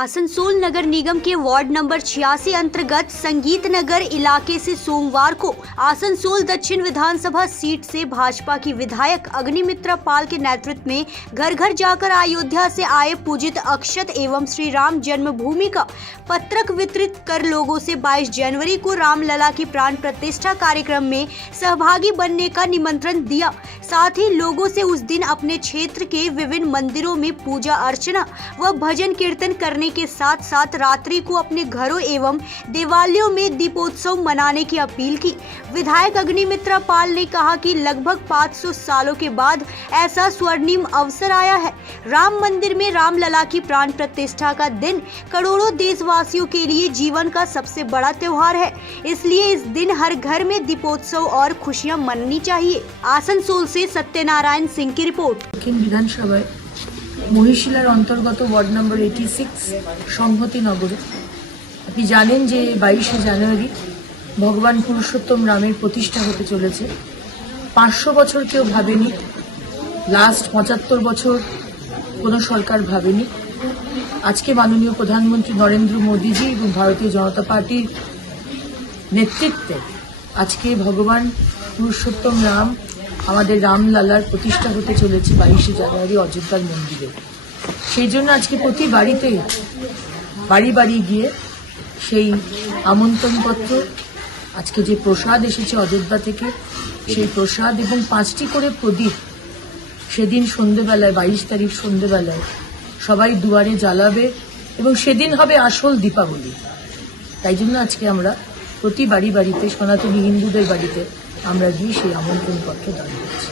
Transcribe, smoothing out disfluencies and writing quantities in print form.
आसनसोल नगर निगम के ward number 86 अंतर्गत संगीत नगर इलाके से सोमवार को आसनसोल दक्षिण विधानसभा सीट से भाजपा की विधायक अग्निमित्रा पाल के नेतृत्व में घर घर जाकर अयोध्या से आए पूजित अक्षत एवं श्री राम जन्मभूमि का पत्रक वितरित कर लोगों से 22 जनवरी को रामलला की प्राण प्रतिष्ठा कार्यक्रम में सहभागी बनने का निमंत्रण दिया। साथ ही लोगों से उस दिन अपने क्षेत्र के विभिन्न मंदिरों में पूजा अर्चना व भजन कीर्तन करने के साथ साथ रात्रि को अपने घरों एवं देवालयों में दीपोत्सव मनाने की अपील की। विधायक अग्निमित्रा पाल ने कहा कि लगभग 500 सालों के बाद ऐसा स्वर्णिम अवसर आया है। राम मंदिर में रामलला की प्राण प्रतिष्ठा का दिन करोड़ों देशवासियों के लिए जीवन का सबसे बड़ा त्योहार है, इसलिए इस दिन हर घर में दीपोत्सव और खुशियां मननी चाहिए। आसनसोल से सत्यनारायण सिंह की रिपोर्ट। विधानसभा মহিশিলার অন্তর্গত ওয়ার্ড নম্বর 86 সংহতি নগরে আপনি জানেন যে 22শে জানুয়ারি ভগবান পুরুষোত্তম রামের প্রতিষ্ঠা হতে চলেছে। 500 বছর কেউ ভাবেনি, লাস্ট 75 বছর কোনো সরকার ভাবেনি। আজকে মাননীয় প্রধানমন্ত্রী নরেন্দ্র মোদীজি এবং ভারতীয় জনতা পার্টির নেতৃত্বে আজকে ভগবান পুরুষোত্তম রাম আমাদের রামলালার প্রতিষ্ঠা হতে চলেছে 22শে জানুয়ারি অযোধ্যার মন্দিরে। সেই জন্য আজকে প্রতি বাড়িতে বাড়ি বাড়ি গিয়ে সেই আমন্ত্রণপত্র, আজকে যে প্রসাদ এসেছে অযোধ্যা থেকে সেই প্রসাদ এবং 5টি করে প্রদীপ সেদিন সন্ধ্যেবেলায় 22 তারিখ সন্ধ্যেবেলায় সবাই দুয়ারে জ্বালাবে এবং সেদিন হবে আসল দীপাবলি। তাই জন্য আজকে আমরা প্রতি বাড়িতে সনাতনী হিন্দুদের বাড়িতে আমরা গিয়ে সেই আমন্ত্রণপত্র দান করছি।